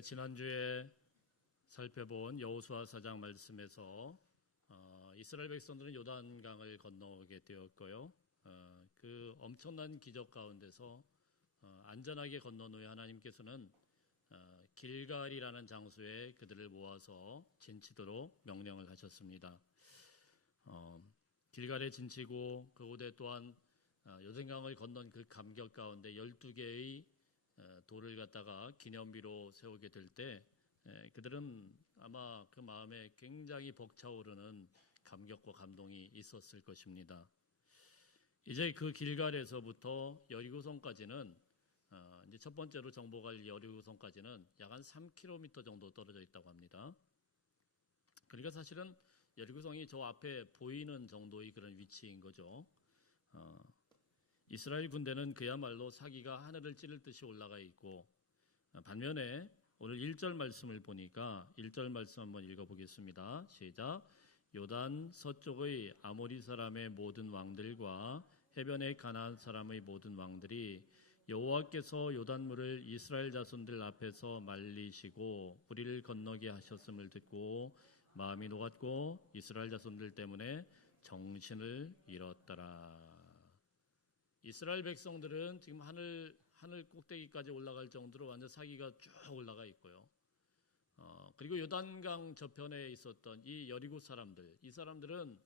우리가 지난주에 살펴본 여호수아 4장 말씀에서 이스라엘 백성들은 요단강을 건너오게 되었고요. 그 엄청난 기적 가운데서 안전하게 건넌 후에 하나님께서는 길갈이라는 장소에 그들을 모아서 진치도록 명령을 하셨습니다. 길갈에 진치고 그곳에 또한 요단강을 건넌 그 감격 가운데 12개의 돌을 갖다가 기념비로 세우게 될 때 그들은 아마 그 마음에 굉장히 벅차오르는 감격과 감동이 있었을 것입니다. 이제 그 길갈에서부터 여리고성까지는 이제 첫 번째로 정보가 여리고성까지는 약 한 3km 정도 떨어져 있다고 합니다. 그러니까 사실은 여리고성이 저 앞에 보이는 정도의 그런 위치인 거죠. 이스라엘 군대는 그야말로 사기가 하늘을 찌를 듯이 올라가 있고, 반면에 오늘 1절 말씀을 보니까 1절 말씀 한번 읽어보겠습니다. 시작. 요단 서쪽의 아모리 사람의 모든 왕들과 해변의 가나안 사람의 모든 왕들이 여호와께서 요단물을 이스라엘 자손들 앞에서 말리시고 우리를 건너게 하셨음을 듣고 마음이 녹았고 이스라엘 자손들 때문에 정신을 잃었더라. 이스라엘 백성들은 지금 하늘 꼭대기까지 올라갈 정도로 완전 사기가 쭉 올라가 있고요. 그리고 요단강 저편에 있었던 이 여리고 사람들, 이 사람들은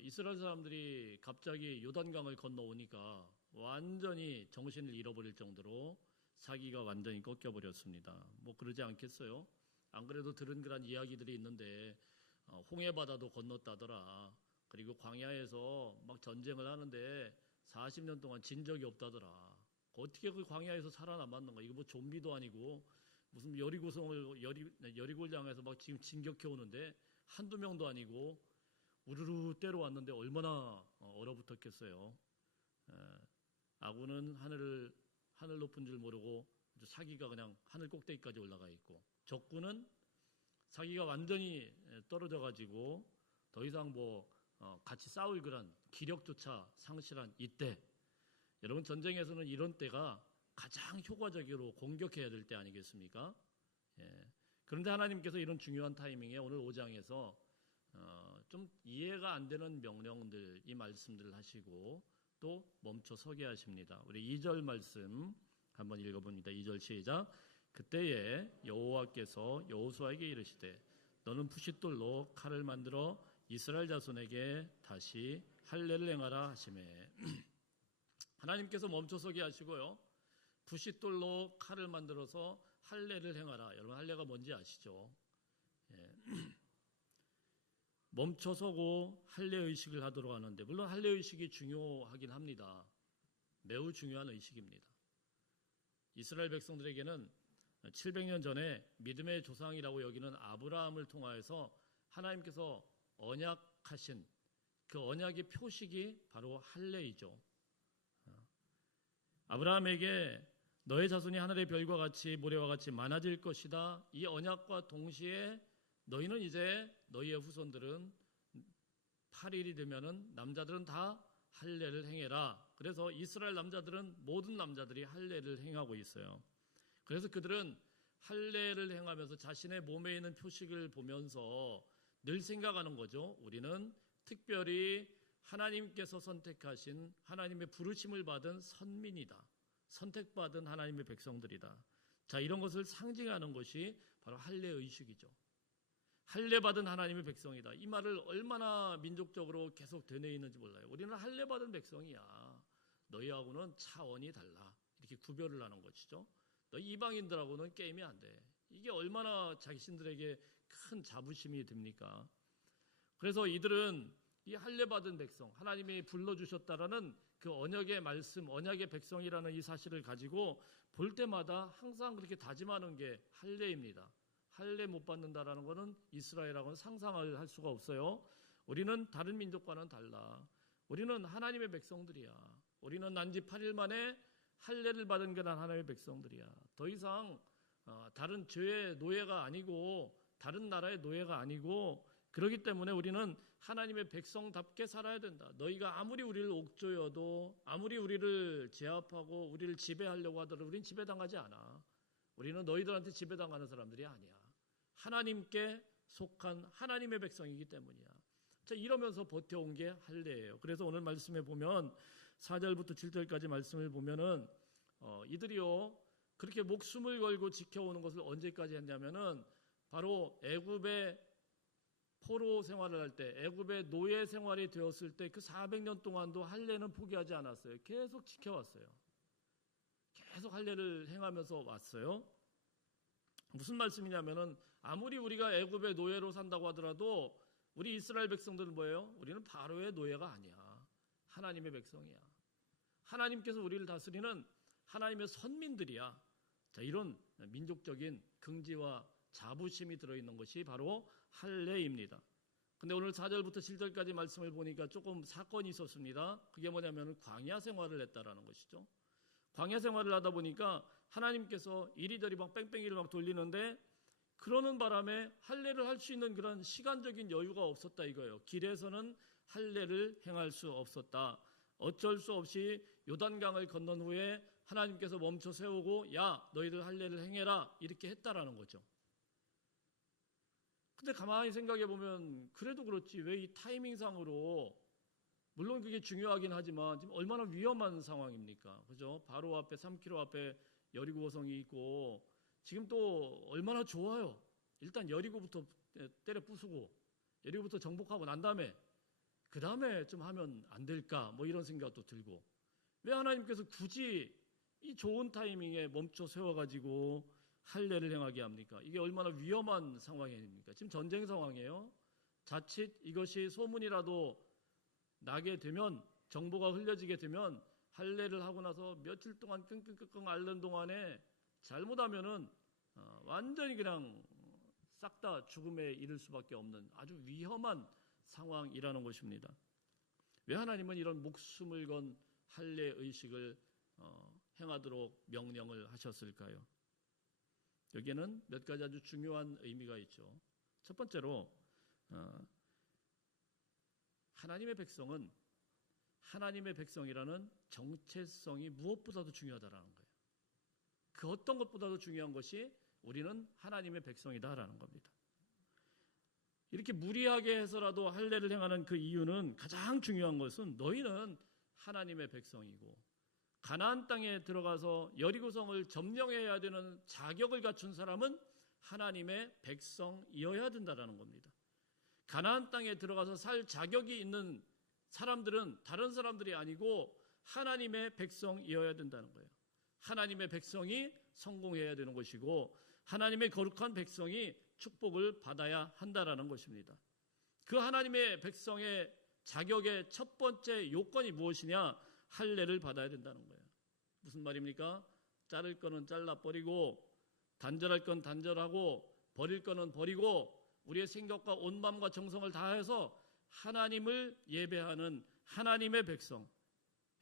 이스라엘 사람들이 갑자기 요단강을 건너오니까 완전히 정신을 잃어버릴 정도로 사기가 완전히 꺾여버렸습니다. 뭐 그러지 않겠어요? 안 그래도 들은 그런 이야기들이 있는데 홍해바다도 건넜다더라. 그리고 광야에서 막 전쟁을 하는데 40년 동안 진 적이 없다더라. 어떻게 그 광야에서 살아남았는가? 이거 뭐 좀비도 아니고 무슨 여리고를 향해서 막 지금 진격해 오는데 한두 명도 아니고 우르르 때려왔는데 얼마나 얼어붙었겠어요. 아군은 하늘 높은 줄 모르고 사기가 그냥 하늘 꼭대기까지 올라가 있고, 적군은 사기가 완전히 떨어져 가지고 더 이상 같이 싸울 그런 기력조차 상실한 이때, 여러분 전쟁에서는 이런 때가 가장 효과적으로 공격해야 될 때 아니겠습니까? 그런데 하나님께서 이런 중요한 타이밍에 오늘 5장에서 좀 이해가 안 되는 명령들, 이 말씀들을 하시고 또 멈춰 서게 하십니다. 우리 2절 말씀 한번 읽어봅니다. 2절 시작. 그때에 여호와께서 여호수아에게 이르시되 너는 푸싯돌로 칼을 만들어 이스라엘 자손에게 다시 할례를 행하라 하시매. 하나님께서 멈춰서게 하시고요, 푸싯돌로 칼을 만들어서 할례를 행하라. 여러분 할례가 뭔지 아시죠? 멈춰서고 할례 의식을 하도록 하는데, 물론 할례 의식이 중요하긴 합니다. 매우 중요한 의식입니다. 이스라엘 백성들에게는 700년 전에 믿음의 조상이라고 여기는 아브라함을 통하여서 하나님께서 언약하신 그 언약의 표식이 바로 할례이죠. 아브라함에게 너의 자손이 하늘의 별과 같이 모래와 같이 많아질 것이다. 이 언약과 동시에 너희는 이제 너희의 후손들은 8일이 되면은 남자들은 다 할례를 행해라. 그래서 이스라엘 남자들은 모든 남자들이 할례를 행하고 있어요. 그래서 그들은 할례를 행하면서 자신의 몸에 있는 표식을 보면서 늘 생각하는 거죠. 우리는 특별히 하나님께서 선택하신 하나님의 부르심을 받은 선민이다. 선택받은 하나님의 백성들이다. 자, 이런 것을 상징하는 것이 바로 할례 의식이죠. 할례 받은 하나님의 백성이다. 이 말을 얼마나 민족적으로 계속 되뇌이는지 몰라요. 우리는 할례 받은 백성이야. 너희하고는 차원이 달라. 이렇게 구별을 하는 것이죠. 너희 이방인들하고는 게임이 안 돼. 이게 얼마나 자신들에게 큰 자부심이 됩니까? 그래서 이들은 이 할례 받은 백성, 하나님이 불러주셨다라는 그 언약의 말씀, 언약의 백성이라는 이 사실을 가지고 볼 때마다 항상 그렇게 다짐하는 게 할례입니다. 할례 못 받는다라는 것은 이스라엘하고는 상상을 할 수가 없어요. 우리는 다른 민족과는 달라. 우리는 하나님의 백성들이야. 우리는 난지 8일 만에 할례를 받은 게 난 하나님의 백성들이야. 더 이상 다른 죄의 노예가 아니고 다른 나라의 노예가 아니고, 그렇기 때문에 우리는 하나님의 백성답게 살아야 된다. 너희가 아무리 우리를 옥죄어도, 아무리 우리를 제압하고 우리를 지배하려고 하더라도 우리는 지배당하지 않아. 우리는 너희들한테 지배당하는 사람들이 아니야. 하나님께 속한 하나님의 백성이기 때문이야. 자, 이러면서 버텨온 게 할례예요. 그래서 오늘 말씀에 보면 4절부터 7절까지 말씀을 보면은 이들이요 그렇게 목숨을 걸고 지켜오는 것을 언제까지 했냐면은 바로 애굽의 포로 생활을 할 때, 애굽의 노예 생활이 되었을 때 그 400년 동안도 할례는 포기하지 않았어요. 계속 지켜왔어요. 계속 할례를 행하면서 왔어요. 무슨 말씀이냐면은 아무리 우리가 애굽의 노예로 산다고 하더라도 우리 이스라엘 백성들은 뭐예요? 우리는 바로의 노예가 아니야. 하나님의 백성이야. 하나님께서 우리를 다스리는 하나님의 선민들이야. 자, 이런 민족적인 긍지와 자부심이 들어있는 것이 바로 할례입니다. 근데 오늘 4절부터 7절까지 말씀을 보니까 조금 사건이 있었습니다. 그게 뭐냐면 광야 생활을 했다라는 것이죠. 광야 생활을 하다 보니까 하나님께서 이리저리 막 뺑뺑이를 막 돌리는데 그러는 바람에 할례를 할 수 있는 그런 시간적인 여유가 없었다 이거예요. 길에서는 할례를 행할 수 없었다. 어쩔 수 없이 요단강을 건넌 후에 하나님께서 멈춰 세우고 야 너희들 할례를 행해라 이렇게 했다라는 거죠. 근데 가만히 생각해 보면 그래도 그렇지 왜 이 타이밍상으로 물론 그게 중요하긴 하지만 지금 얼마나 위험한 상황입니까? 그죠? 바로 앞에 3km 앞에 여리고성이 있고 지금 또 얼마나 좋아요. 일단 여리고부터 때려 부수고 여리고부터 정복하고 난 다음에 그 다음에 좀 하면 안 될까 뭐 이런 생각도 들고 왜 하나님께서 굳이 이 좋은 타이밍에 멈춰 세워가지고 할례를 행하게 합니까? 이게 얼마나 위험한 상황입니까? 지금 전쟁 상황이에요. 자칫 이것이 소문이라도 나게 되면 정보가 흘려지게 되면 할례를 하고 나서 며칠 동안 끙끙끙끙 앓는 동안에 잘못하면은 완전히 그냥 싹 다 죽음에 이를 수밖에 없는 아주 위험한 상황이라는 것입니다. 왜 하나님은 이런 목숨을 건 할례 의식을 행하도록 명령을 하셨을까요? 여기에는 몇 가지 아주 중요한 의미가 있죠. 첫 번째로 하나님의 백성은 하나님의 백성이라는 정체성이 무엇보다도 중요하다라는 거예요. 그 어떤 것보다도 중요한 것이 우리는 하나님의 백성이다라는 겁니다. 이렇게 무리하게 해서라도 할례를 행하는 그 이유는 가장 중요한 것은 너희는 하나님의 백성이고 가나안 땅에 들어가서 여리고성을 점령해야 되는 자격을 갖춘 사람은 하나님의 백성이어야 된다라는 겁니다. 가나안 땅에 들어가서 살 자격이 있는 사람들은 다른 사람들이 아니고 하나님의 백성이어야 된다는 거예요. 하나님의 백성이 성공해야 되는 것이고 하나님의 거룩한 백성이 축복을 받아야 한다라는 것입니다. 그 하나님의 백성의 자격의 첫 번째 요건이 무엇이냐? 할례를 받아야 된다는 거예요. 무슨 말입니까? 자를 거는 잘라버리고 단절할 건 단절하고 버릴 거는 버리고 우리의 생각과 온 마음과 정성을 다해서 하나님을 예배하는 하나님의 백성,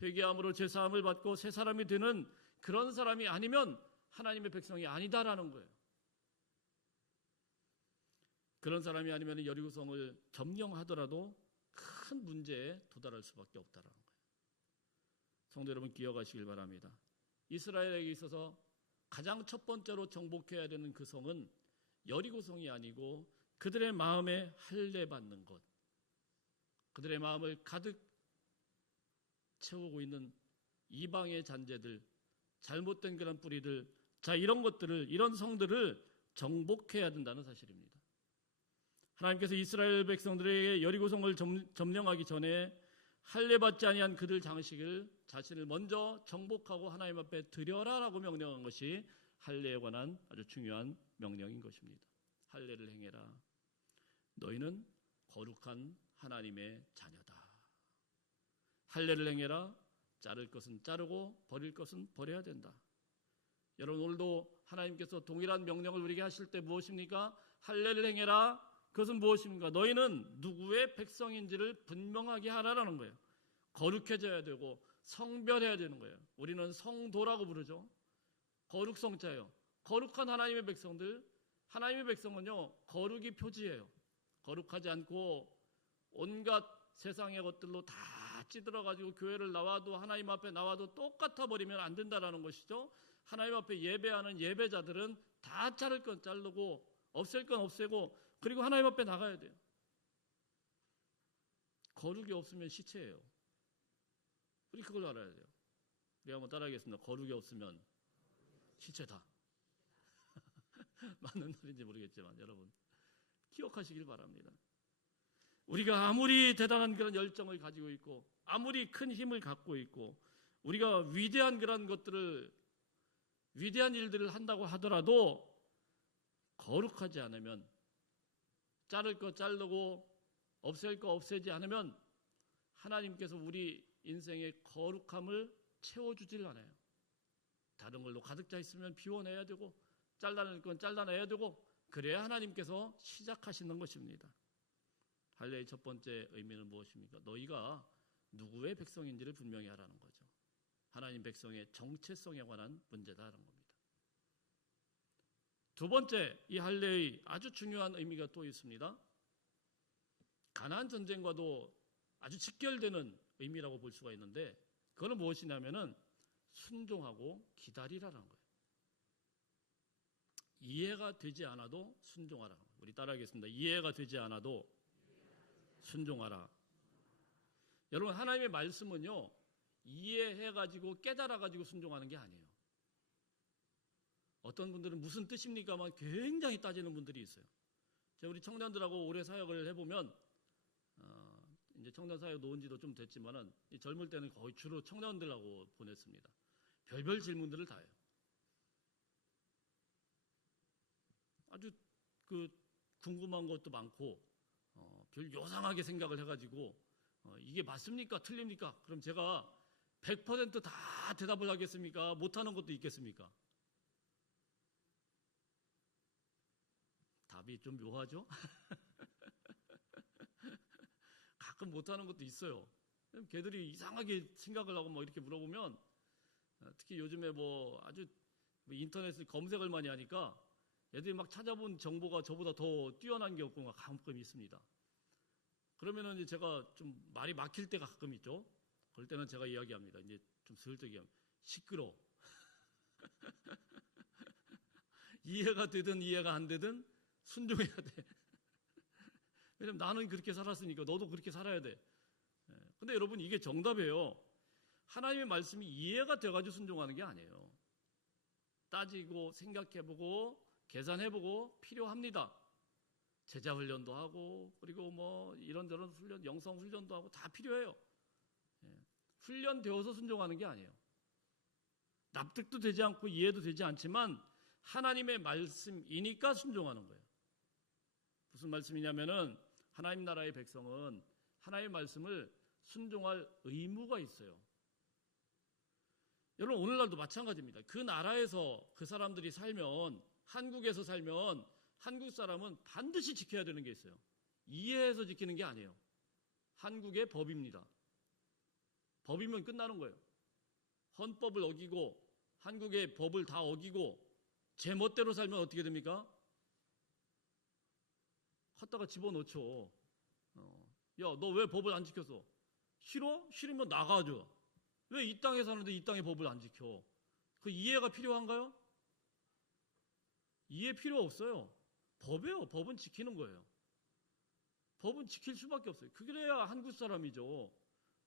회개함으로 죄사함을 받고 새 사람이 되는 그런 사람이 아니면 하나님의 백성이 아니다라는 거예요. 그런 사람이 아니면 여리고성을 점령하더라도 큰 문제에 도달할 수밖에 없다라는 거예요. 성도 여러분 기억하시길 바랍니다. 이스라엘에게 있어서 가장 첫 번째로 정복해야 되는 그 성은 여리고성이 아니고 그들의 마음에 할례 받는 것, 그들의 마음을 가득 채우고 있는 이방의 잔재들, 잘못된 그런 뿌리들, 자 이런 것들을 이런 성들을 정복해야 된다는 사실입니다. 하나님께서 이스라엘 백성들에게 여리고성을 점령하기 전에 할례 받지 아니한 그들 장식을 자신을 먼저 정복하고 하나님 앞에 드려라라고 명령한 것이 할례에 관한 아주 중요한 명령인 것입니다. 할례를 행해라. 너희는 거룩한 하나님의 자녀다. 할례를 행해라. 자를 것은 자르고 버릴 것은 버려야 된다. 여러분 오늘도 하나님께서 동일한 명령을 우리에게 하실 때 무엇입니까? 할례를 행해라. 그것은 무엇입니까? 너희는 누구의 백성인지를 분명하게 하라라는 거예요. 거룩해져야 되고 성별해야 되는 거예요. 우리는 성도라고 부르죠. 거룩성자예요. 거룩한 하나님의 백성들, 하나님의 백성은요 거룩이 표지예요. 거룩하지 않고 온갖 세상의 것들로 다 찌들어가지고 교회를 나와도 하나님 앞에 나와도 똑같아 버리면 안 된다라는 것이죠. 하나님 앞에 예배하는 예배자들은 다 자를 건 자르고 없앨 건 없애고 그리고 하나님 앞에 나가야 돼요. 거룩이 없으면 시체예요. 우리 그걸 알아야 돼요. 우리 한번 따라하겠습니다. 거룩이 없으면 시체다. 맞는 말인지 모르겠지만 여러분 기억하시길 바랍니다. 우리가 아무리 대단한 그런 열정을 가지고 있고 아무리 큰 힘을 갖고 있고 우리가 위대한 그런 것들을 위대한 일들을 한다고 하더라도 거룩하지 않으면 자를 거 자르고 없앨 거 없애지 않으면 하나님께서 우리 인생의 거룩함을 채워주질 않아요. 다른 걸로 가득 차 있으면 비워내야 되고 잘라낼 건 잘라내야 되고 그래야 하나님께서 시작하시는 것입니다. 할례의 첫 번째 의미는 무엇입니까? 너희가 누구의 백성인지를 분명히 하라는 거죠. 하나님 백성의 정체성에 관한 문제다라는 겁니다. 두 번째, 이 할례의 아주 중요한 의미가 또 있습니다. 가나안 전쟁과도 아주 직결되는 의미라고 볼 수가 있는데 그거는 무엇이냐면은 순종하고 기다리라는 거예요. 이해가 되지 않아도 순종하라. 우리 따라하겠습니다. 이해가 되지 않아도 순종하라. 여러분 하나님의 말씀은요 이해해가지고 깨달아가지고 순종하는 게 아니에요. 어떤 분들은 무슨 뜻입니까만 굉장히 따지는 분들이 있어요. 제가 우리 청년들하고 오래 사역을 해보면 이제 청년 사역 놓은 지도 좀 됐지만은 이 젊을 때는 거의 주로 청년들하고 보냈습니다. 별별 질문들을 다 해요. 아주 그 궁금한 것도 많고 별 요상하게 생각을 해가지고 이게 맞습니까? 틀립니까? 그럼 제가 100% 다 대답을 하겠습니까? 못하는 것도 있겠습니까? 답이 좀 묘하죠? 가끔 못하는 것도 있어요. 걔들이 이상하게 생각을 하고 뭐 이렇게 물어보면 특히 요즘에 뭐 아주 인터넷을 검색을 많이 하니까 애들이 막 찾아본 정보가 저보다 더 뛰어난 경우가 가끔 있습니다. 그러면은 이제 제가 좀 말이 막힐 때가 가끔 있죠. 그럴 때는 제가 이야기합니다. 이제 좀 슬쩍 이야기하면 시끄러. 이해가 되든 이해가 안 되든 순종해야 돼. 왜냐면 나는 그렇게 살았으니까 너도 그렇게 살아야 돼. 근데 여러분 이게 정답이에요. 하나님의 말씀이 이해가 돼가지고 순종하는 게 아니에요. 따지고 생각해보고 계산해보고 필요합니다. 제자 훈련도 하고 그리고 뭐 이런저런 훈련, 영성 훈련도 하고 다 필요해요. 훈련되어서 순종하는 게 아니에요. 납득도 되지 않고 이해도 되지 않지만 하나님의 말씀이니까 순종하는 거예요. 무슨 말씀이냐면은 하나님 나라의 백성은 하나님의 말씀을 순종할 의무가 있어요. 여러분 오늘날도 마찬가지입니다. 그 나라에서 그 사람들이 살면 한국에서 살면 한국 사람은 반드시 지켜야 되는 게 있어요. 이해해서 지키는 게 아니에요. 한국의 법입니다. 법이면 끝나는 거예요. 헌법을 어기고 한국의 법을 다 어기고 제 멋대로 살면 어떻게 됩니까? 갖다가 집어넣죠. 야, 너 왜 법을 안 지켰어? 싫어? 싫으면 나가죠. 왜 이 땅에 사는데 이 땅의 법을 안 지켜? 그 이해가 필요한가요? 이해 필요 없어요. 법이에요. 법은 지키는 거예요. 법은 지킬 수밖에 없어요. 그래야 한국 사람이죠.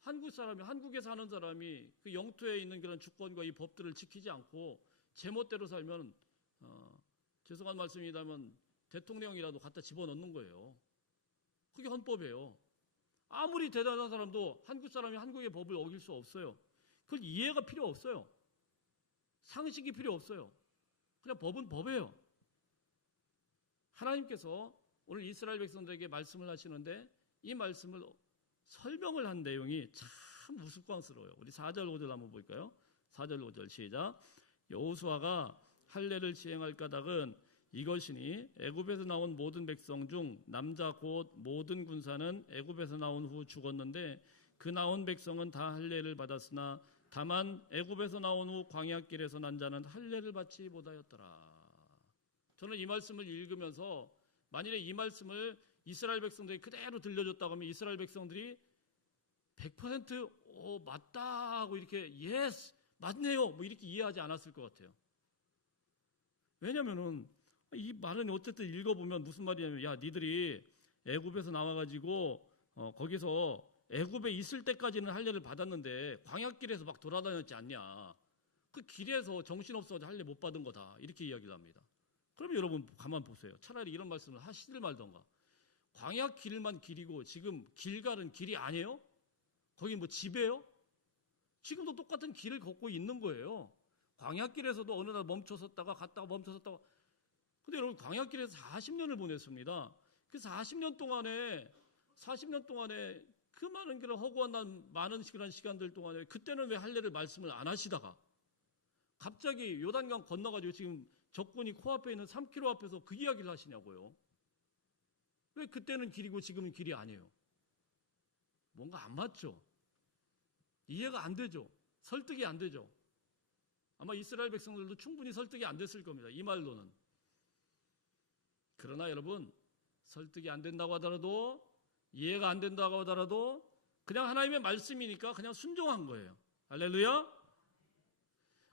한국 사람이, 한국에 사는 사람이 그 영토에 있는 그런 주권과 이 법들을 지키지 않고 제멋대로 살면 죄송한 말씀이라면 대통령이라도 갖다 집어넣는 거예요. 그게 헌법이에요. 아무리 대단한 사람도 한국 사람이 한국의 법을 어길 수 없어요. 그걸 이해가 필요 없어요. 상식이 필요 없어요. 그냥 법은 법이에요. 하나님께서 오늘 이스라엘 백성들에게 말씀을 하시는데 이 말씀을 설명을 한 내용이 참 우스꽝스러워요. 우리 4절 5절 한번 볼까요? 4절 5절 시작. 여호수아가 할례를 시행할 까닭은 이것이니 애굽에서 나온 모든 백성 중 남자 곧 모든 군사는 애굽에서 나온 후 죽었는데 그 나온 백성은 다 할례를 받았으나 다만 애굽에서 나온 후 광야길에서 난 자는 할례를 받지 못하였더라. 저는 이 말씀을 읽으면서 만일에 이 말씀을 이스라엘 백성들이 그대로 들려줬다고 하면 이스라엘 백성들이 100% 맞다 하고 이렇게 예스 맞네요 뭐 이렇게 이해하지 않았을 것 같아요. 왜냐면은 이 말은 어쨌든 읽어보면 무슨 말이냐면, 야, 니들이 애굽에서 나와가지고 거기서 애굽에 있을 때까지는 할례를 받았는데 광야길에서 막 돌아다녔지 않냐. 그 길에서 정신없어서 할례 못 받은 거다. 이렇게 이야기를 합니다. 그럼 여러분 가만 보세요. 차라리 이런 말씀을 하시들 말던가. 광야 길만 길이고 지금 길갈은 길이 아니에요? 거기 뭐 집이에요? 지금도 똑같은 길을 걷고 있는 거예요. 광야길에서도 어느 날 멈춰섰다가 갔다가 멈춰섰다가. 근데 여러분 광야길에서 40년을 보냈습니다. 그 40년 동안에 그 많은 그런 허구한 많은 그런 시간들 동안에 그때는 왜 할례를 말씀을 안 하시다가 갑자기 요단강 건너가지고 지금 적군이 코앞에 있는 3km 앞에서 그 이야기를 하시냐고요. 왜 그때는 길이고 지금은 길이 아니에요? 뭔가 안 맞죠? 이해가 안 되죠? 설득이 안 되죠? 아마 이스라엘 백성들도 충분히 설득이 안 됐을 겁니다. 이 말로는. 그러나 여러분, 설득이 안 된다고 하더라도, 이해가 안 된다고 하더라도 그냥 하나님의 말씀이니까 그냥 순종한 거예요. 할렐루야.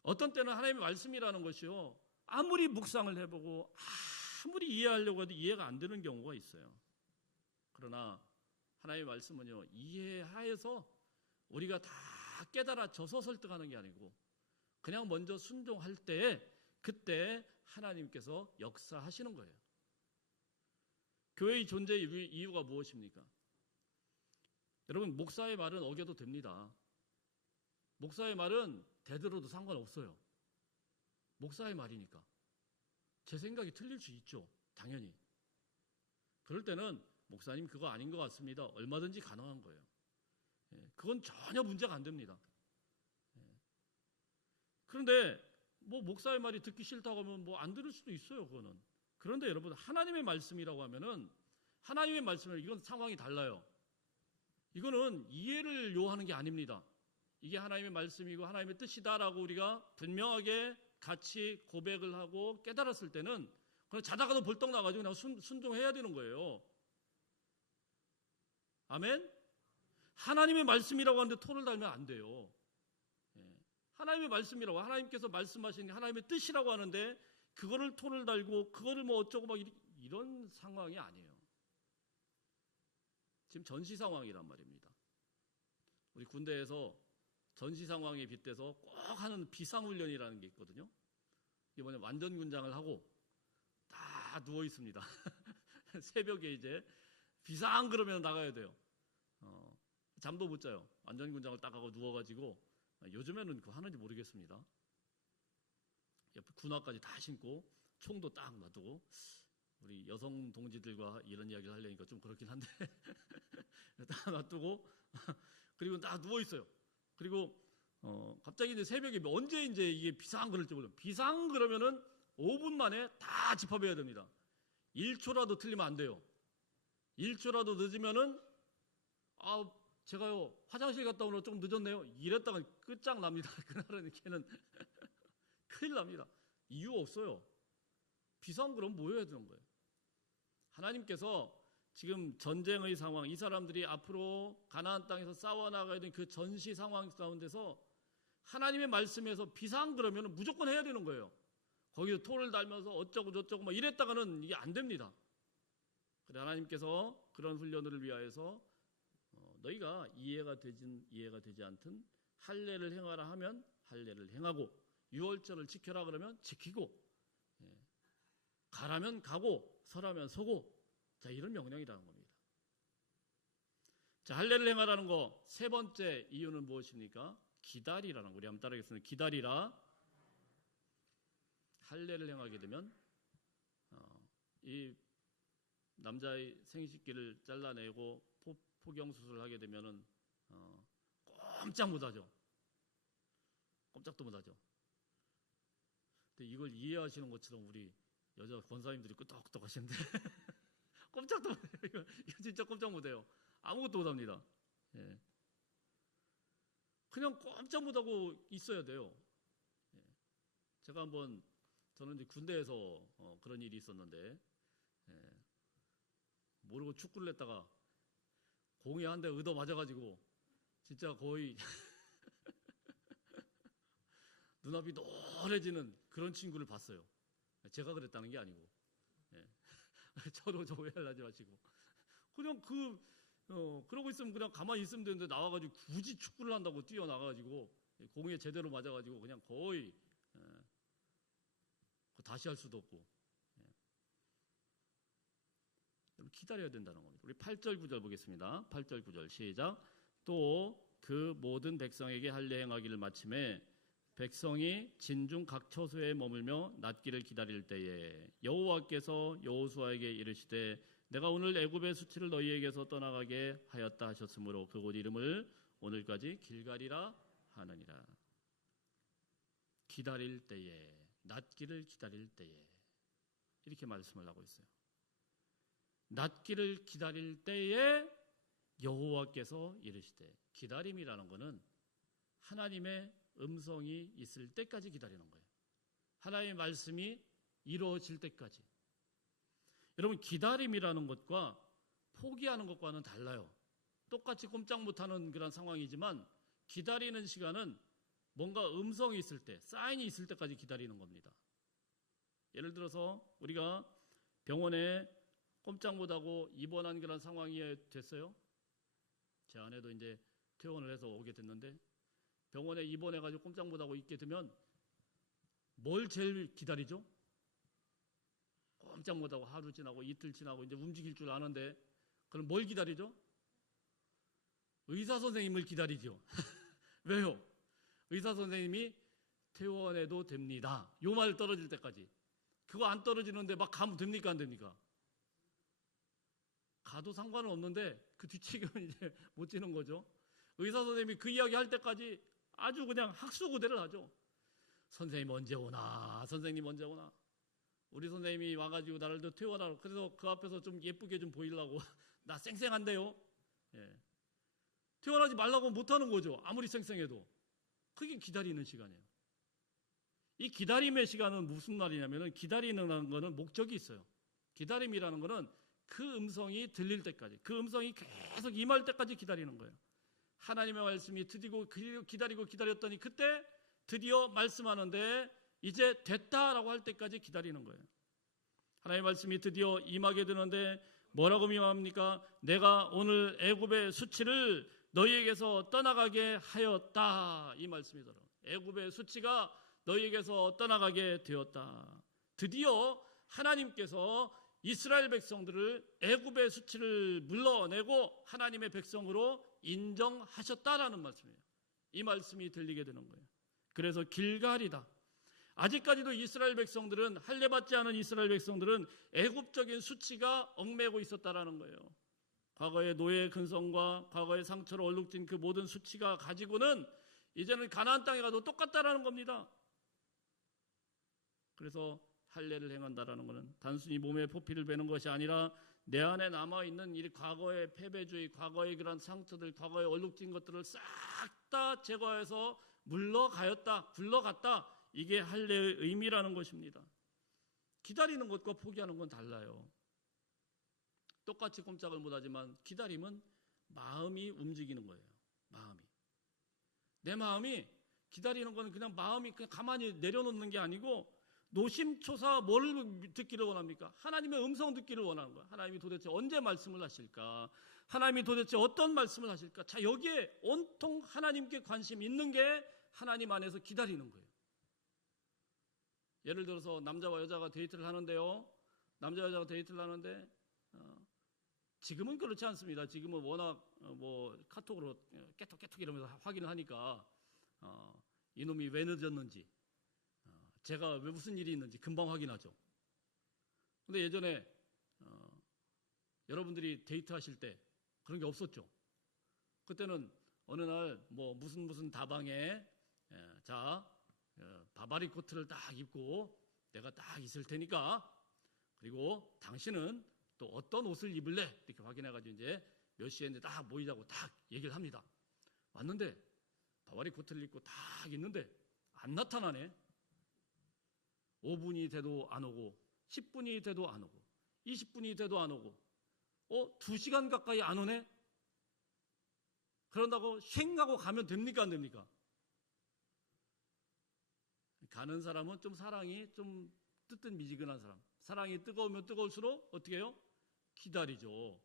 어떤 때는 하나님의 말씀이라는 것이요, 아무리 묵상을 해보고 아무리 이해하려고 해도 이해가 안 되는 경우가 있어요. 그러나 하나님의 말씀은요, 이해하여서 우리가 다 깨달아져서 설득하는 게 아니고 그냥 먼저 순종할 때 그때 하나님께서 역사하시는 거예요. 교회의 존재의 이유가 무엇입니까? 여러분, 목사의 말은 어겨도 됩니다. 목사의 말은 대들어도 상관없어요. 목사의 말이니까. 제 생각이 틀릴 수 있죠. 당연히. 그럴 때는 목사님 그거 아닌 것 같습니다. 얼마든지 가능한 거예요. 그건 전혀 문제가 안 됩니다. 그런데 뭐 목사의 말이 듣기 싫다고 하면 뭐 안 들을 수도 있어요. 그거는. 그런데 여러분, 하나님의 말씀이라고 하면은 하나님의 말씀은 이건 상황이 달라요. 이거는 이해를 요하는 게 아닙니다. 이게 하나님의 말씀이고 하나님의 뜻이다라고 우리가 분명하게 같이 고백을 하고 깨달았을 때는 그냥 자다가도 벌떡 나가지고 그냥 순종해야 되는 거예요. 아멘? 하나님의 말씀이라고 하는데 토를 달면 안 돼요. 하나님의 말씀이라고, 하나님께서 말씀하신 하나님의 뜻이라고 하는데 그거를 토를 달고 그거를 뭐 어쩌고 막 이런 상황이 아니에요. 지금 전시 상황이란 말입니다. 우리 군대에서 전시 상황에 빗대서 꼭 하는 비상훈련이라는 게 있거든요. 이게 뭐냐, 완전군장을 하고 다 누워 있습니다. 새벽에 이제 비상 그러면 나가야 돼요. 잠도 못 자요. 완전군장을 딱 하고 누워가지고, 요즘에는 그거 하는지 모르겠습니다. 옆에 군화까지 다 신고 총도 딱 놔두고, 우리 여성 동지들과 이런 이야기를 하려니까 좀 그렇긴 한데 딱 놔두고 그리고 딱 누워 있어요. 그리고 갑자기 이제 새벽에 언제 이제 이게 비상 그럴지 몰라요. 비상 그러면은 5분 만에 다 집합해야 됩니다. 1초라도 틀리면 안 돼요. 1초라도 늦으면은 제가요 화장실 갔다 오느라 좀 늦었네요. 이랬다가 끝장납니다. 그날은 걔는 큰일 납니다. 이유 없어요. 비상 그럼 뭐 해야 되는 거예요? 하나님께서 지금 전쟁의 상황, 이 사람들이 앞으로 가나안 땅에서 싸워나가야 되는 그 전시 상황 가운데서 하나님의 말씀에서 비상 그러면 무조건 해야 되는 거예요. 거기서 토를 달면서 어쩌고 저쩌고 막 이랬다가는 이게 안 됩니다. 그래, 하나님께서 그런 훈련을 위하여서 너희가 이해가 되지 않든 할례를 행하라 하면 할례를 행하고, 유월절을 지켜라 그러면 지키고, 가라면 가고 서라면 서고, 자, 이런 명령이라는 겁니다. 자, 할례를 행하라는 거 세 번째 이유는 무엇입니까? 기다리라는 거. 우리 한번 따라하겠습니다. 기다리라. 할례를 행하게 되면 이 남자의 생식기를 잘라내고 포경 수술을 하게 되면은 꼼짝 못하죠. 꼼짝도 못하죠. 근데 이걸 이해하시는 것처럼 우리 여자 권사님들이 끄떡끄떡 하시는데 꼼짝도 못해요. 이거 진짜 꼼짝 못해요. 아무것도 못합니다. 예. 그냥 꼼짝 못하고 있어야 돼요. 예. 제가 한번, 저는 이제 군대에서 그런 일이 있었는데, 모르고 축구를 했다가 공이 한 대 얻어 맞아가지고 진짜 거의 눈앞이 노래지는 그런 친구를 봤어요. 제가 그랬다는 게 아니고. 예. 저도 저 오해하지 마시고. 그냥 그러고 있으면 그냥 가만히 있으면 되는데 나와가지고 굳이 축구를 한다고 뛰어나가가지고 공에 제대로 맞아가지고 그냥 거의 다시 할 수도 없고. 기다려야 된다는 겁니다. 우리 8절 9절 보겠습니다. 8절 9절 시작. 또 그 모든 백성에게 할례 행하기를 마침에 백성이 진중 각 처소에 머물며 낫기를 기다릴 때에 여호와께서 여호수아에게 이르시되 내가 오늘 애굽의 수치를 너희에게서 떠나가게 하였다 하셨으므로 그곳 이름을 오늘까지 길갈이라 하느니라. 기다릴 때에, 낫기를 기다릴 때에, 이렇게 말씀을 하고 있어요. 낫기를 기다릴 때에 여호와께서 이르시되, 기다림이라는 것은 하나님의 음성이 있을 때까지 기다리는 거예요. 하나님의 말씀이 이루어질 때까지. 여러분, 기다림이라는 것과 포기하는 것과는 달라요. 똑같이 꼼짝 못하는 그런 상황이지만 기다리는 시간은 뭔가 음성이 있을 때, 사인이 있을 때까지 기다리는 겁니다. 예를 들어서 우리가 병원에 꼼짝 못하고 입원한 그런 상황이 됐어요. 제 아내도 이제 퇴원을 해서 오게 됐는데 병원에 입원해가지고 꼼짝 못하고 있게 되면 뭘 제일 기다리죠? 꼼짝 못하고 하루 지나고 이틀 지나고 이제 움직일 줄 아는데 그럼 뭘 기다리죠? 의사 선생님을 기다리죠. 왜요? 의사 선생님이 퇴원해도 됩니다. 요 말 떨어질 때까지. 그거 안 떨어지는데 막 가면 됩니까? 안 됩니까? 가도 상관은 없는데 그 뒤치기는 이제 못 지는 거죠. 의사 선생님이 그 이야기 할 때까지 아주 그냥 학수고대를 하죠. 선생님 언제 오나? 선생님 언제 오나? 우리 선생님이 와가지고 나를 더 퇴원하라고. 그래서 그 앞에서 좀 예쁘게 좀 보이려고 나 쌩쌩한데요. 예. 퇴원하지 말라고 못하는 거죠. 아무리 쌩쌩해도. 그게 기다리는 시간이에요. 이 기다림의 시간은 무슨 말이냐면 기다리는 거는 목적이 있어요. 기다림이라는 거는 그 음성이 들릴 때까지, 그 음성이 계속 임할 때까지 기다리는 거예요. 하나님의 말씀이 드디어 기다리고 기다렸더니 그때 드디어 말씀하는데 이제 됐다라고 할 때까지 기다리는 거예요. 하나님의 말씀이 드디어 임하게 되는데 뭐라고 임합니까? 내가 오늘 애굽의 수치를 너희에게서 떠나가게 하였다. 이 말씀이더라고요. 애굽의 수치가 너희에게서 떠나가게 되었다. 드디어 하나님께서 이스라엘 백성들을 애굽의 수치를 물러내고 하나님의 백성으로 인정하셨다라는 말씀이에요. 이 말씀이 들리게 되는 거예요. 그래서 길갈이다. 아직까지도 이스라엘 백성들은, 할례받지 않은 이스라엘 백성들은 애굽적인 수치가 얽매고 있었다라는 거예요. 과거의 노예의 근성과 과거의 상처로 얼룩진 그 모든 수치가 가지고는 이제는 가나안 땅에 가도 똑같다라는 겁니다. 그래서 할례를 행한다라는 것은 단순히 몸에 포피를 베는 것이 아니라 내 안에 남아있는 이 과거의 패배주의, 과거의 그런 상처들, 과거의 얼룩진 것들을 싹 다 제거해서 물러가였다, 굴러갔다. 이게 할례의 의미라는 것입니다. 기다리는 것과 포기하는 건 달라요. 똑같이 꼼짝을 못하지만 기다림은 마음이 움직이는 거예요. 마음이. 내 마음이 기다리는 건 그냥 마음이 그냥 가만히 내려놓는 게 아니고 노심초사 뭘 듣기를 원합니까? 하나님의 음성 듣기를 원하는 거야. 하나님이 도대체 언제 말씀을 하실까? 하나님이 도대체 어떤 말씀을 하실까? 자, 여기에 온통 하나님께 관심 있는 게 하나님 안에서 기다리는 거예요. 예를 들어서 남자와 여자가 데이트를 하는데요. 남자 여자가 데이트를 하는데 지금은 그렇지 않습니다. 지금은 워낙 뭐 카톡으로 깨톡 이러면서 확인을 하니까 이놈이 왜 늦었는지, 제가 왜 무슨 일이 있는지 금방 확인하죠. 근데 예전에 여러분들이 데이트하실 때 그런 게 없었죠. 그때는 어느 날 뭐 무슨 다방에 자 바바리 코트를 딱 입고 내가 딱 있을 테니까, 그리고 당신은 또 어떤 옷을 입을래? 이렇게 확인해가지고 이제 몇 시에 딱 모이자고 딱 얘기를 합니다. 왔는데 바바리 코트를 입고 딱 있는데 안 나타나네. 5분이 돼도 안 오고 10분이 돼도 안 오고 20분이 돼도 안 오고 2시간 가까이 안 오네? 그런다고 쉥하고 가면 됩니까? 안 됩니까? 가는 사람은 좀 사랑이 좀 뜨뜻미지근한 사람. 사랑이 뜨거우면 뜨거울수록 어떻게 해요? 기다리죠.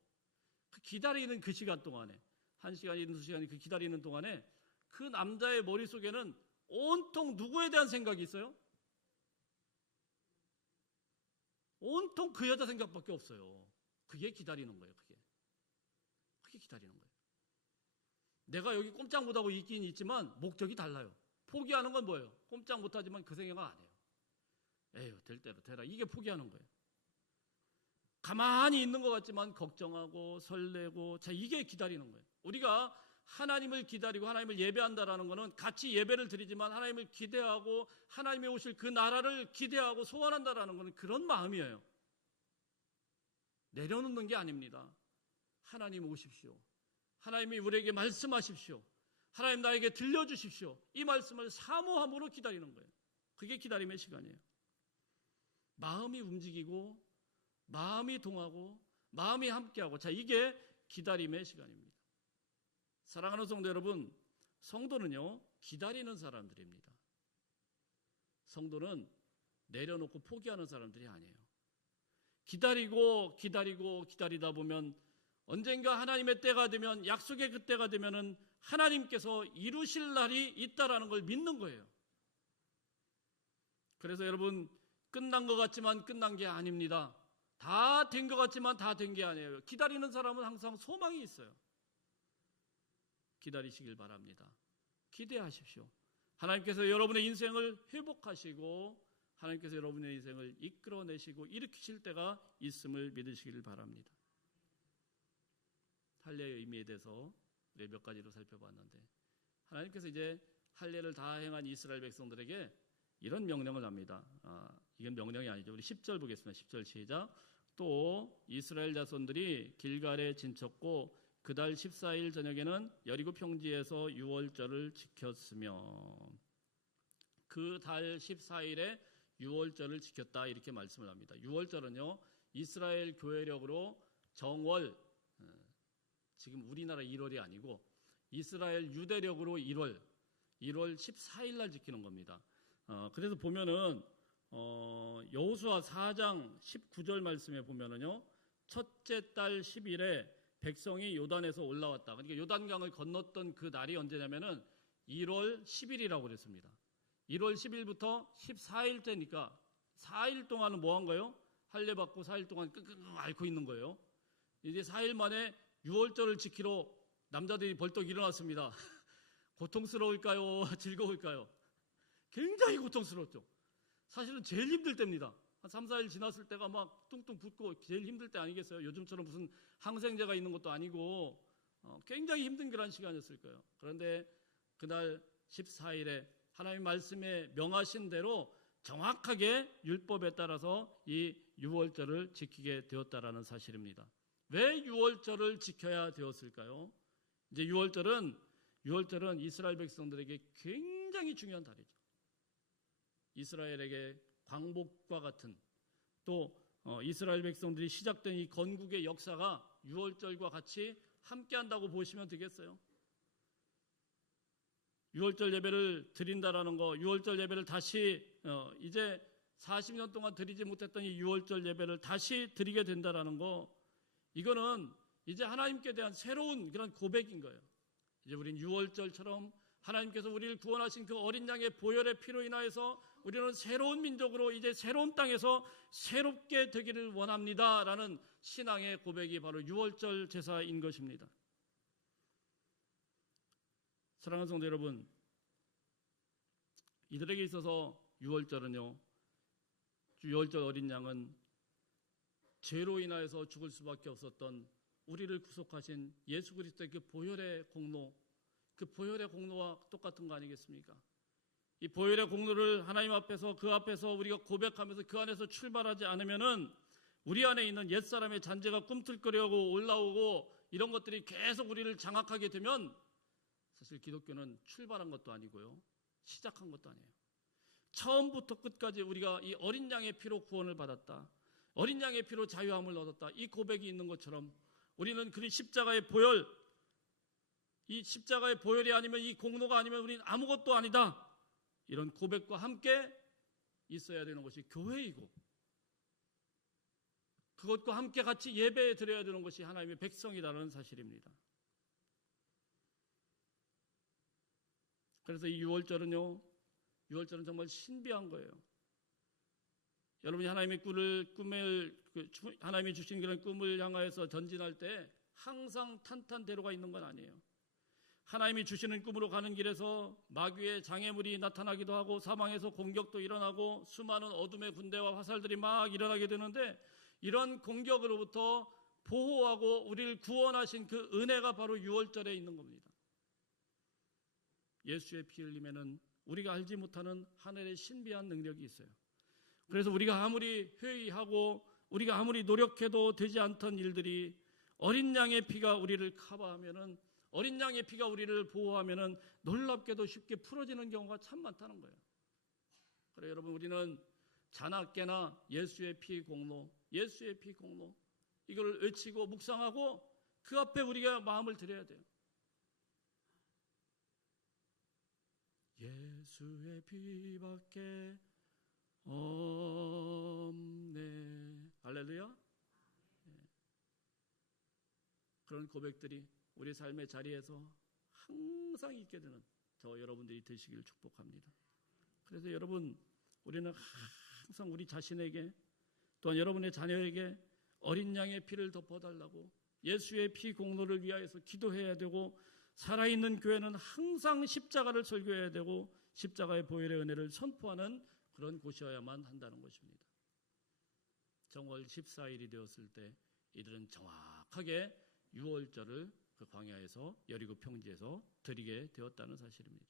그 기다리는 그 시간 동안에 1시간이든 2시간이 그 기다리는 동안에 그 남자의 머릿속에는 온통 누구에 대한 생각이 있어요? 온통 그 여자 생각밖에 없어요. 그게 기다리는 거예요. 그게 기다리는 거예요. 내가 여기 꼼짝 못하고 있긴 있지만 목적이 달라요. 포기하는 건 뭐예요? 꼼짝 못하지만 그 생각 안 해요. 에휴, 될 대로 되라. 이게 포기하는 거예요. 가만히 있는 것 같지만 걱정하고 설레고, 자, 이게 기다리는 거예요. 우리가 하나님을 기다리고 하나님을 예배한다라는 것은 같이 예배를 드리지만 하나님을 기대하고 하나님이 오실 그 나라를 기대하고 소원한다라는 것은 그런 마음이에요. 내려놓는 게 아닙니다. 하나님 오십시오. 하나님이 우리에게 말씀하십시오. 하나님 나에게 들려주십시오. 이 말씀을 사모함으로 기다리는 거예요. 그게 기다림의 시간이에요. 마음이 움직이고 마음이 동하고 마음이 함께하고, 자, 이게 기다림의 시간입니다. 사랑하는 성도 여러분, 성도는요 기다리는 사람들입니다. 성도는 내려놓고 포기하는 사람들이 아니에요. 기다리다 보면 언젠가 하나님의 때가 되면, 약속의 그 때가 되면은 하나님께서 이루실 날이 있다라는 걸 믿는 거예요. 그래서 여러분, 끝난 것 같지만 끝난 게 아닙니다. 다 된 것 같지만 다 된 게 아니에요. 기다리는 사람은 항상 소망이 있어요. 기다리시길 바랍니다. 기대하십시오. 하나님께서 여러분의 인생을 회복하시고 하나님께서 여러분의 인생을 이끌어내시고 일으키실 때가 있음을 믿으시길 바랍니다. 할례의 의미에 대해서 우리 몇 가지로 살펴봤는데, 하나님께서 이제 할례를 다 행한 이스라엘 백성들에게 이런 명령을 합니다. 이건 명령이 아니죠. 우리 10절 보겠습니다. 10절 시작. 또 이스라엘 자손들이 길갈에 진쳤고 그달 14일 저녁에는 여리고 평지에서 유월절을 지켰으며, 그 달 14일에 유월절을 지켰다, 이렇게 말씀을 합니다. 유월절은요 이스라엘 교회력으로 정월, 지금 우리나라 1월이 아니고 이스라엘 유대력으로 1월 14일 날 지키는 겁니다. 그래서 보면은 여호수아 4장 19절 말씀에 보면은요, 첫째 달 10일에 백성이 요단에서 올라왔다. 그러니까 요단강을 건넜던 그 날이 언제냐면은 1월 10일이라고 그랬습니다. 1월 10일부터 14일째니까 4일 동안은 뭐 한 거예요? 할례 받고 4일 동안 끙끙 앓고 있는 거예요. 이제 4일 만에 유월절을 지키러 남자들이 벌떡 일어났습니다. 고통스러울까요? 즐거울까요? 굉장히 고통스러웠죠. 사실은 제일 힘들 때입니다. 한 3, 4일 지났을 때가 막 뚱뚱 붓고 제일 힘들 때 아니겠어요? 요즘처럼 무슨 항생제가 있는 것도 아니고 굉장히 힘든 그런 시간이었을 거예요. 그런데 그날 14일에 하나님 말씀에 명하신 대로 정확하게 율법에 따라서 이 유월절을 지키게 되었다라는 사실입니다. 왜 유월절을 지켜야 되었을까요? 이제 유월절은 이스라엘 백성들에게 굉장히 중요한 달이죠. 이스라엘에게 광복과 같은, 또 이스라엘 백성들이 시작된 이 건국의 역사가 유월절과 같이 함께한다고 보시면 되겠어요. 유월절 예배를 드린다라는 거, 유월절 예배를 다시 이제 40년 동안 드리지 못했던 이 유월절 예배를 다시 드리게 된다라는 거, 이거는 이제 하나님께 대한 새로운 그런 고백인 거예요. 이제 우린 유월절처럼 하나님께서 우리를 구원하신 그 어린 양의 보혈의 피로 인하여서 우리는 새로운 민족으로 이제 새로운 땅에서 새롭게 되기를 원합니다라는 신앙의 고백이 바로 유월절 제사인 것입니다. 사랑하는 성도 여러분, 이들에게 있어서 유월절은요, 유월절 어린 양은 죄로 인하여서 죽을 수밖에 없었던 우리를 구속하신 예수 그리스도의 그 보혈의 공로, 그 보혈의 공로와 똑같은 거 아니겠습니까? 이 보혈의 공로를 하나님 앞에서, 그 앞에서 우리가 고백하면서 그 안에서 출발하지 않으면은 우리 안에 있는 옛사람의 잔재가 꿈틀거리고 올라오고 이런 것들이 계속 우리를 장악하게 되면 사실 기독교는 출발한 것도 아니고요, 시작한 것도 아니에요. 처음부터 끝까지 우리가 이 어린 양의 피로 구원을 받았다, 어린 양의 피로 자유함을 얻었다, 이 고백이 있는 것처럼 우리는 그 십자가의 보혈, 이 십자가의 보혈이 아니면, 이 공로가 아니면 우리는 아무것도 아니다, 이런 고백과 함께 있어야 되는 것이 교회이고 그것과 함께 같이 예배에 드려야 되는 것이 하나님의 백성이라는 사실입니다. 그래서 이 6월절은 정말 신비한 거예요. 여러분이 하나님이 하나님이 주신 그런 꿈을 향하여서 전진할 때 항상 탄탄대로가 있는 건 아니에요. 하나님이 주시는 꿈으로 가는 길에서 마귀의 장애물이 나타나기도 하고 사망에서 공격도 일어나고 수많은 어둠의 군대와 화살들이 막 일어나게 되는데 이런 공격으로부터 보호하고 우리를 구원하신 그 은혜가 바로 6월절에 있는 겁니다. 예수의 피 흘림에는 우리가 알지 못하는 하늘의 신비한 능력이 있어요. 그래서 우리가 아무리 회의하고 우리가 아무리 노력해도 되지 않던 일들이 어린 양의 피가 우리를 커버하면은 어린 양의 피가 우리를 보호하면은 놀랍게도 쉽게 풀어지는 경우가 참 많다는 거예요. 그래 여러분 우리는 자나깨나 예수의 피 공로 이걸 외치고 묵상하고 그 앞에 우리가 마음을 드려야 돼요. 예수의 피밖에 없네. 할렐루야. 그런 고백들이 우리 삶의 자리에서 항상 있게 되는 저 여러분들이 되시길 축복합니다. 그래서 여러분 우리는 항상 우리 자신에게 또한 여러분의 자녀에게 어린 양의 피를 덮어달라고 예수의 피 공로를 위하여서 기도해야 되고 살아있는 교회는 항상 십자가를 설교해야 되고 십자가의 보혈의 은혜를 선포하는 그런 곳이어야만 한다는 것입니다. 정월 14일이 되었을 때 이들은 정확하게 6월절을 그 광야에서 여리고 평지에서 드리게 되었다는 사실입니다.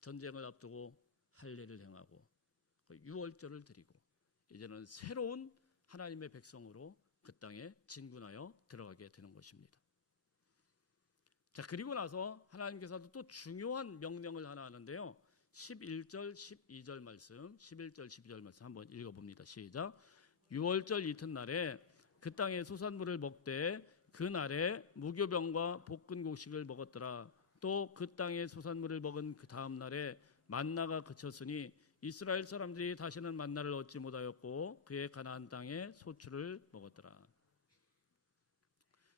전쟁을 앞두고 할례를 행하고 6월절을 드리고 이제는 새로운 하나님의 백성으로 그 땅에 진군하여 들어가게 되는 것입니다. 자, 그리고 나서 하나님께서도 또 중요한 명령을 하나 하는데요. 11절, 12절 말씀, 11절, 12절 말씀 한번 읽어봅니다. 시작. 6월절 이튿날에 그 땅의 소산물을 먹되 그 날에 무교병과 볶은 곡식을 먹었더라. 또 그 땅의 소산물을 먹은 그 다음 날에 만나가 그쳤으니 이스라엘 사람들이 다시는 만나를 얻지 못하였고 그의 가나안 땅에 소출을 먹었더라.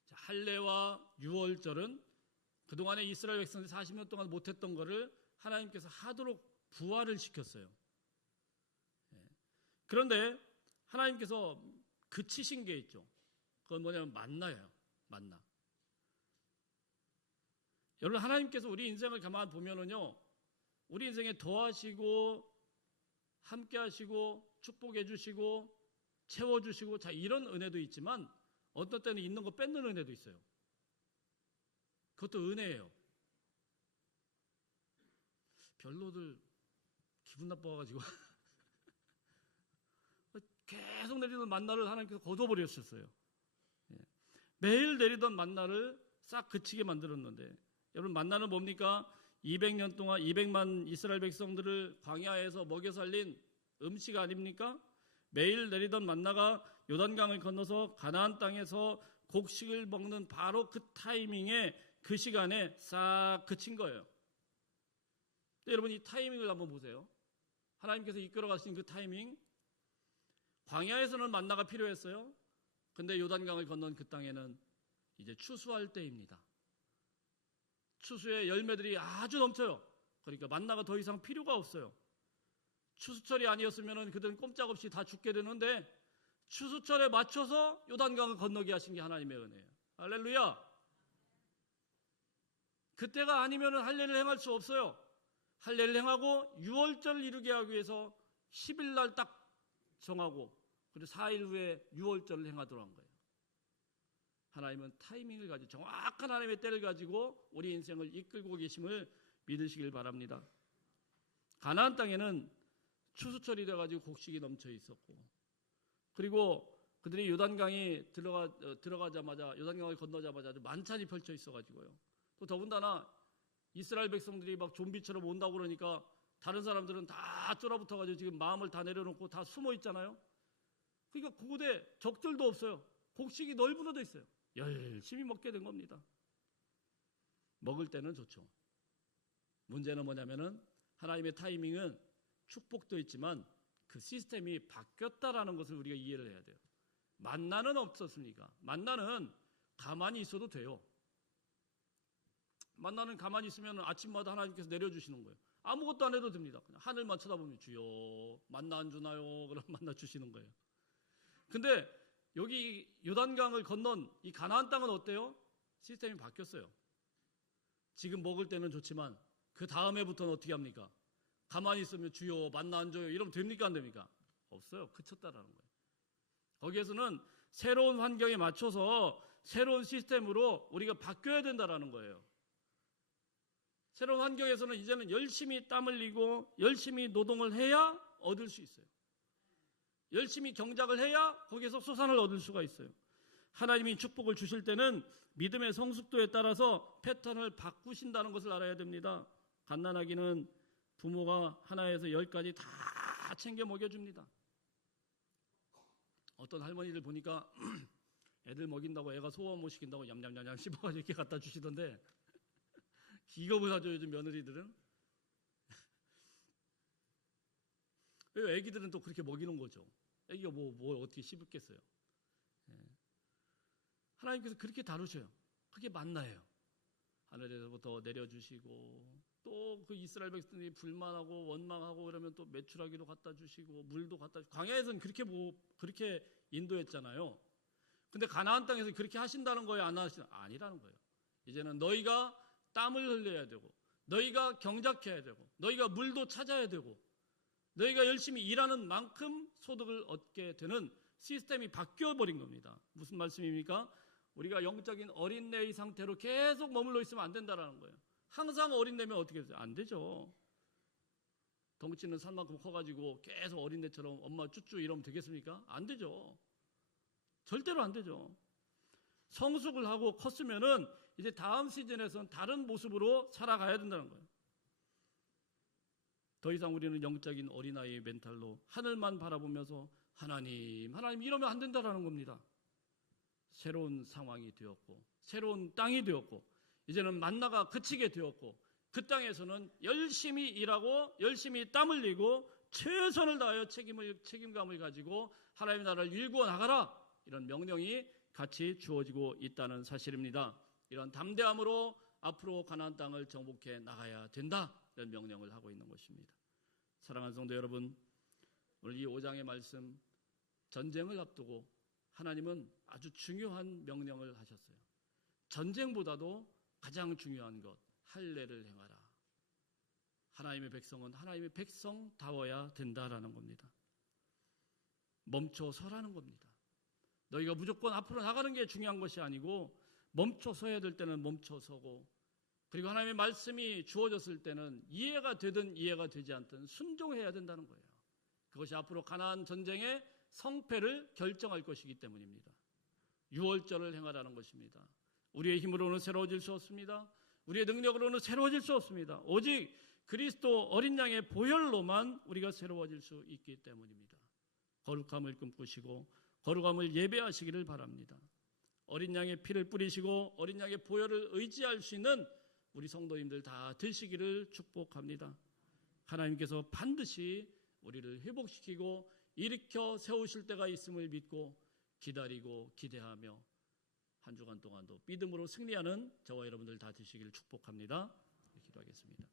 자, 할례와 6월절은 그동안에 이스라엘 백성들이 40년 동안 못했던 것을 하나님께서 하도록 부활을 시켰어요. 그런데 하나님께서 그치신 게 있죠. 그건 뭐냐면 만나예요. 만나. 여러분 하나님께서 우리 인생을 가만 보면은요, 우리 인생에 더하시고 함께 하시고 축복해 주시고 채워 주시고 자 이런 은혜도 있지만 어떤 때는 있는 거 뺏는 은혜도 있어요. 그것도 은혜예요. 별로들 기분 나빠가지고 계속 내리던 만나를 하나님께서 거둬버렸었어요. 매일 내리던 만나를 싹 그치게 만들었는데 여러분 만나는 뭡니까? 200년 동안 200만 이스라엘 백성들을 광야에서 먹여 살린 음식 아닙니까? 매일 내리던 만나가 요단강을 건너서 가나안 땅에서 곡식을 먹는 바로 그 타이밍에 그 시간에 싹 그친 거예요. 여러분 이 타이밍을 한번 보세요. 하나님께서 이끌어 가신 그 타이밍. 광야에서는 만나가 필요했어요. 근데 요단강을 건넌 그 땅에는 이제 추수할 때입니다. 추수의 열매들이 아주 넘쳐요. 그러니까 만나가 더 이상 필요가 없어요. 추수철이 아니었으면 그들은 꼼짝없이 다 죽게 되는데 추수철에 맞춰서 요단강을 건너게 하신 게 하나님의 은혜예요. 할렐루야. 그때가 아니면 할례를 행할 수 없어요. 할례를 행하고 6월절을 이루게 하기 위해서 10일 날 딱 정하고 그리고 4일 후에 6월절을 행하도록 한 거예요. 하나님은 타이밍을 가지고 정확한 하나님의 때를 가지고 우리 인생을 이끌고 계심을 믿으시길 바랍니다. 가나안 땅에는 추수철이 돼가지고 곡식이 넘쳐 있었고 그리고 그들이 요단강이 들어가자마자 요단강을 건너자마자 만찬이 펼쳐 있어가지고요. 또 더군다나 이스라엘 백성들이 막 좀비처럼 온다고 그러니까 다른 사람들은 다 쫄아붙어가지고 지금 마음을 다 내려놓고 다 숨어 있잖아요. 그러니까 그곳에 적들도 없어요. 곡식이 널브러져 있어요. 열심히 먹게 된 겁니다. 먹을 때는 좋죠. 문제는 뭐냐면은 하나님의 타이밍은 축복도 있지만 그 시스템이 바뀌었다라는 것을 우리가 이해를 해야 돼요. 만나는 없었습니까? 만나는 가만히 있어도 돼요. 만나는 가만히 있으면 아침마다 하나님께서 내려주시는 거예요. 아무것도 안 해도 됩니다. 그냥 하늘만 쳐다보면 주여 만나 안 주나요? 그럼 만나 주시는 거예요. 근데 여기 요단강을 건넌 이 가나안 땅은 어때요? 시스템이 바뀌었어요. 지금 먹을 때는 좋지만 그 다음에부터는 어떻게 합니까? 가만히 있으면 주여 만나 안 줘요. 이러면 됩니까 안 됩니까? 없어요. 그쳤다라는 거예요. 거기에서는 새로운 환경에 맞춰서 새로운 시스템으로 우리가 바뀌어야 된다라는 거예요. 새로운 환경에서는 이제는 열심히 땀 흘리고 열심히 노동을 해야 얻을 수 있어요. 열심히 경작을 해야 거기에서 소산을 얻을 수가 있어요. 하나님이 축복을 주실 때는 믿음의 성숙도에 따라서 패턴을 바꾸신다는 것을 알아야 됩니다. 갓난아기는 부모가 하나에서 10까지 다 챙겨 먹여줍니다. 어떤 할머니들 보니까 애들 먹인다고 애가 소화 못 시킨다고 얌얌얌얌 씹어가지고 이렇게 갖다 주시던데 기겁을 하죠 요즘 며느리들은. 왜 애기들은 또 그렇게 먹이는 거죠. 애기가 뭐 어떻게 씹겠어요. 하나님께서 그렇게 다루셔요. 그게 만나예요. 하늘에서부터 내려주시고 또 그 이스라엘 백성들이 불만하고 원망하고 그러면 또 메추라기도 갖다 주시고 물도 갖다 주시고 광야에서는 그렇게 인도했잖아요. 근데 가나안 땅에서 그렇게 하신다는 거예요? 안 하시나? 아니라는 거예요. 이제는 너희가 땀을 흘려야 되고 너희가 경작해야 되고 너희가 물도 찾아야 되고 너희가 열심히 일하는 만큼 소득을 얻게 되는 시스템이 바뀌어버린 겁니다. 무슨 말씀입니까? 우리가 영적인 어린애의 상태로 계속 머물러 있으면 안 된다는 거예요. 항상 어린애면 어떻게 돼요? 안 되죠. 덩치는 산만큼 커가지고 계속 어린애처럼 엄마 쭈쭈 이러면 되겠습니까? 안 되죠. 절대로 안 되죠. 성숙을 하고 컸으면은 이제 다음 시즌에서는 다른 모습으로 살아가야 된다는 거예요. 더 이상 우리는 영적인 어린아이의 멘탈로 하늘만 바라보면서 하나님 이러면 안 된다는 겁니다. 새로운 상황이 되었고 새로운 땅이 되었고 이제는 만나가 그치게 되었고 그 땅에서는 열심히 일하고 열심히 땀 흘리고 최선을 다하여 책임감을 가지고 하나님의 나라를 일구어 나가라 이런 명령이 같이 주어지고 있다는 사실입니다. 이런 담대함으로 앞으로 가나안 땅을 정복해 나가야 된다 이런 명령을 하고 있는 것입니다. 사랑하는 성도 여러분, 오늘 이 5장의 말씀 전쟁을 앞두고 하나님은 아주 중요한 명령을 하셨어요. 전쟁보다도 가장 중요한 것, 할례를 행하라. 하나님의 백성은 하나님의 백성다워야 된다라는 겁니다. 멈춰 서라는 겁니다. 너희가 무조건 앞으로 나가는 게 중요한 것이 아니고 멈춰 서야 될 때는 멈춰 서고 그리고 하나님의 말씀이 주어졌을 때는 이해가 되든 이해가 되지 않든 순종해야 된다는 거예요. 그것이 앞으로 가나안 전쟁의 성패를 결정할 것이기 때문입니다. 유월절을 행하라는 것입니다. 우리의 힘으로는 새로워질 수 없습니다. 우리의 능력으로는 새로워질 수 없습니다. 오직 그리스도 어린 양의 보혈로만 우리가 새로워질 수 있기 때문입니다. 거룩함을 꿈꾸시고 거룩함을 예배하시기를 바랍니다. 어린 양의 피를 뿌리시고 어린 양의 보혈을 의지할 수 있는 우리 성도님들 다 되시기를 축복합니다. 하나님께서 반드시 우리를 회복시키고 일으켜 세우실 때가 있음을 믿고 기다리고 기대하며 한 주간 동안도 믿음으로 승리하는 저와 여러분들 다 되시기를 축복합니다. 기도하겠습니다.